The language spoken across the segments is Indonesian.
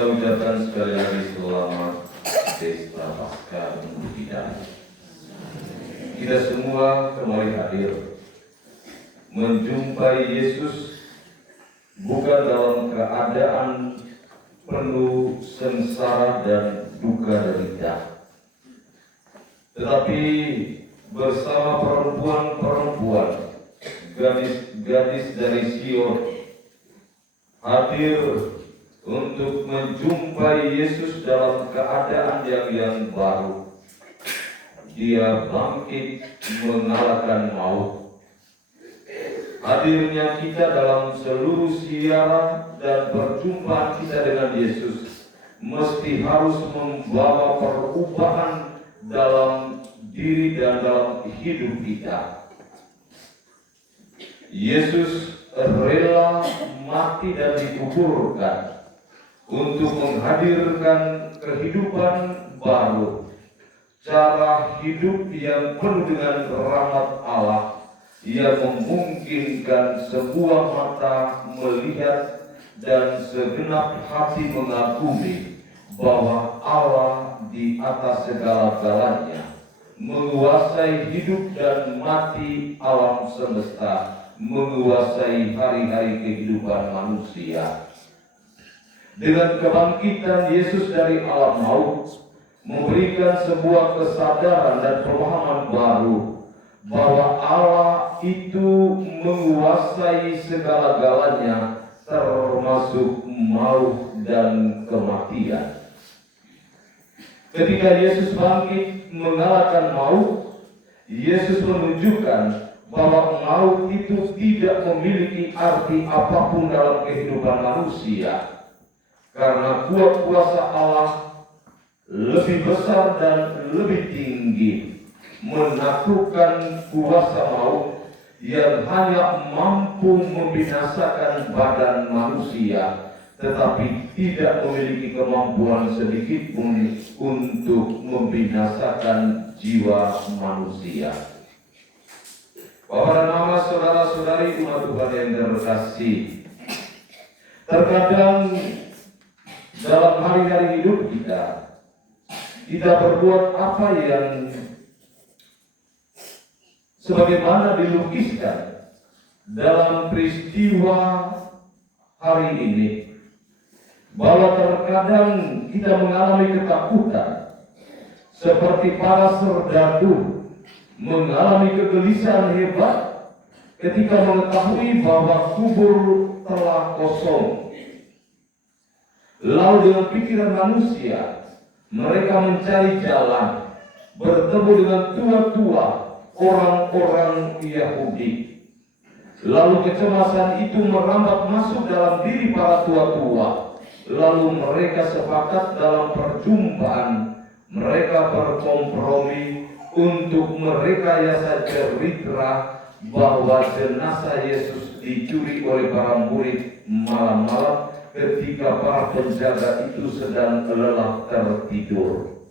Saya ucapkan sekali lagi selamat Pesta Paskah untuk kita. Kita semua kembali hadir menjumpai Yesus bukan dalam keadaan penuh sengsara dan duka derita, tetapi bersama perempuan-perempuan, gadis-gadis dari Sion hadir untuk menjumpai Yesus dalam keadaan yang baru. Dia bangkit mengalahkan maut. Hadirnya kita dalam seluruh siaran dan perjumpaan kita dengan Yesus mesti harus membawa perubahan dalam diri dan dalam hidup kita. Yesus rela mati dan dikuburkan untuk menghadirkan kehidupan baru, cara hidup yang penuh dengan rahmat Allah, yang memungkinkan sebuah mata melihat dan segenap hati mengagumi bahwa Allah di atas segala-galanya, menguasai hidup dan mati alam semesta, menguasai hari-hari kehidupan manusia. Dengan kebangkitan Yesus dari alam maut, memberikan sebuah kesadaran dan pemahaman baru bahwa Allah itu menguasai segala-galanya, termasuk maut dan kematian. Ketika Yesus bangkit mengalahkan maut, Yesus menunjukkan bahwa maut itu tidak memiliki arti apapun dalam kehidupan manusia, karena kuasa Allah lebih besar dan lebih tinggi, menaklukkan kuasa maut yang hanya mampu membinasakan badan manusia, tetapi tidak memiliki kemampuan sedikit pun untuk membinasakan jiwa manusia. Bapak dan Mama, saudara-saudari umat Tuhan yang terkasih, terkadang dalam hari-hari hidup kita berbuat apa yang sebagaimana dilukiskan dalam peristiwa hari ini, bahwa terkadang kita mengalami ketakutan seperti para serdadu mengalami kegelisahan hebat ketika mengetahui bahwa kubur telah kosong. Lalu dengan pikiran manusia, mereka mencari jalan, bertemu dengan tua-tua orang-orang Yahudi. Lalu kecemasan itu merambat masuk dalam diri para tua-tua. Lalu mereka sepakat dalam perjumpaan, mereka berkompromi untuk merekayasa cerita bahwa jenazah Yesus dicuri oleh para murid malam-malam ketika para penjaga itu sedang lelah tertidur.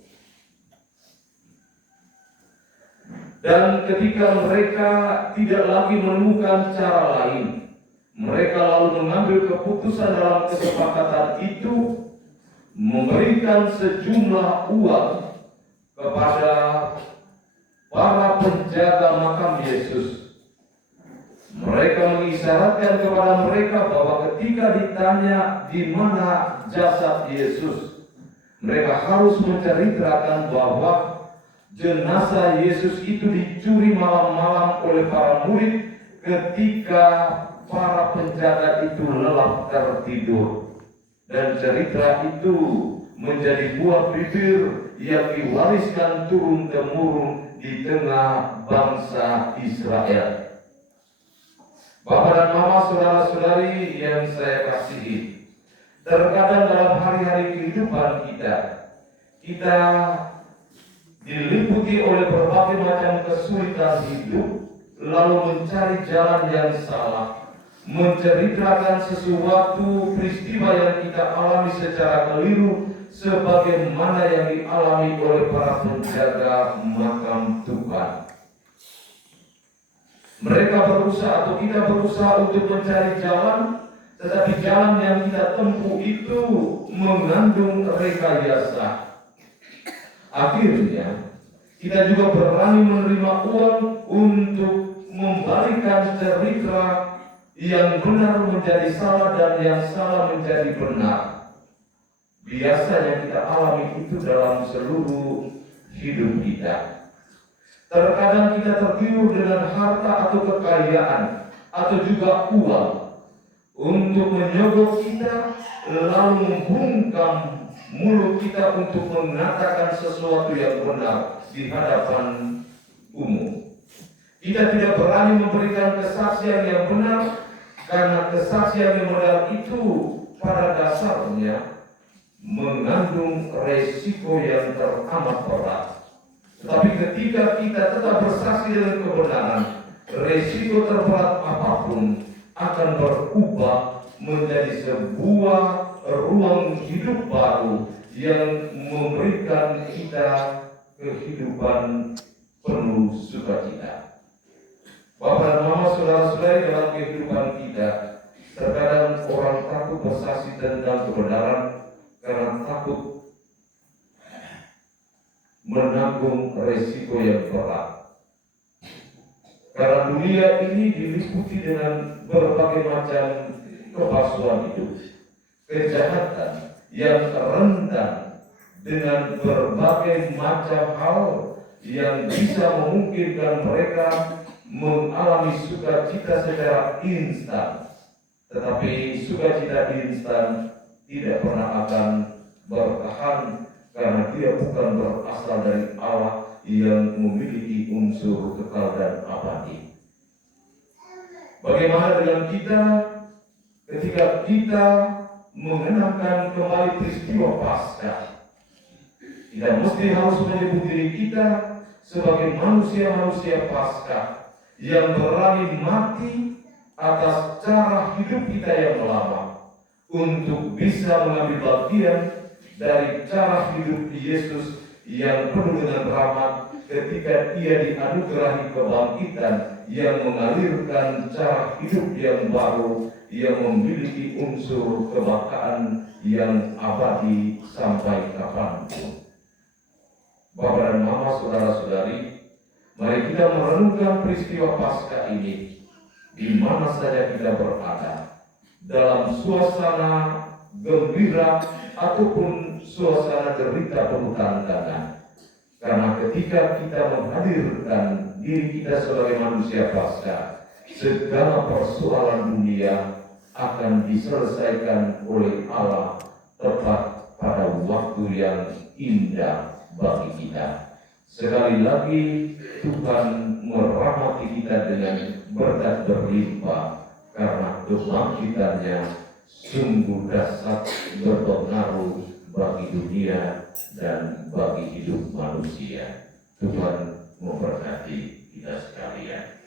Dan ketika mereka tidak lagi menemukan cara lain, mereka lalu mengambil keputusan dalam kesepakatan itu, memberikan sejumlah uang kepada para penjaga makam Yesus. Mereka mengisyaratkan kepada mereka bahwa ketika ditanya di mana jasad Yesus, mereka harus menceritakan bahwa jenazah Yesus itu dicuri malam-malam oleh para murid ketika para penjaga itu lelah tertidur. Dan cerita itu menjadi buah bibir yang diwariskan turun-temurun di tengah bangsa Israel. Bapak dan Mama, saudara-saudari yang saya kasihi, terkadang dalam hari-hari kehidupan kita diliputi oleh berbagai macam kesulitan hidup, lalu mencari jalan yang salah, menceritakan sesuatu peristiwa yang kita alami secara keliru, sebagaimana yang dialami oleh para penjaga makam Tuhan. Mereka berusaha atau kita berusaha untuk mencari jalan tetapi jalan yang kita tempuh itu mengandung rekayasa. Akhirnya, kita juga berani menerima uang untuk membalikan cerita yang benar menjadi salah dan yang salah menjadi benar. Biasanya kita alami itu dalam seluruh hidup kita. Terkadang kita tergiur dengan harta atau kekayaan atau juga uang untuk menyogok kita, lalu membungkam mulut kita untuk mengatakan sesuatu yang benar di hadapan umum. Kita tidak berani memberikan kesaksian yang benar karena kesaksian yang benar itu pada dasarnya mengandung resiko yang teramat berat. Tetapi ketika kita tetap bersaksi dengan kebenaran, resiko terberat apapun akan berubah menjadi sebuah ruang hidup baru yang memberikan kita kehidupan penuh sukacita. Bapak dan Mama, saudara-saudari, dalam kehidupan kita, terkadang orang takut bersaksi tentang kebenaran karena takut menanggung resiko yang berat. Karena dunia ini diliputi dengan berbagai macam kepalsuan hidup, kejahatan yang rentan dengan berbagai macam hal yang bisa memungkinkan mereka mengalami sukacita secara instan. Tetapi sukacita instan tidak pernah akan bertahan karena dia bukan berasal dari Allah yang memiliki unsur kekal dan abadi. Bagaimana dengan kita ketika kita mengenangkan kembali peristiwa Paskah? Kita mesti harus menyebut diri kita sebagai manusia-manusia Paskah yang berani mati atas cara hidup kita yang lama untuk bisa mengambil bagian dari cara hidup Yesus yang penuh dengan rahmat ketika Ia dianugerahi kebangkitan yang mengalirkan cara hidup yang baru yang memiliki unsur kebanggaan yang abadi sampai kapanpun. Bapak dan Mama, saudara-saudari, mari kita merenungkan peristiwa Paskah ini di mana saja kita berada, dalam suasana gembira ataupun suasana derita penuh tantangan. Karena ketika kita menghadirkan diri kita sebagai manusia Paskah, segala persoalan dunia akan diselesaikan oleh Allah tepat pada waktu yang indah bagi kita. Sekali lagi Tuhan merahmati kita dengan berkat berlimpah karena kebangkitannya sungguh dahsyat berpengaruh bagi dunia dan bagi hidup manusia. Tuhan memberkati kita sekalian.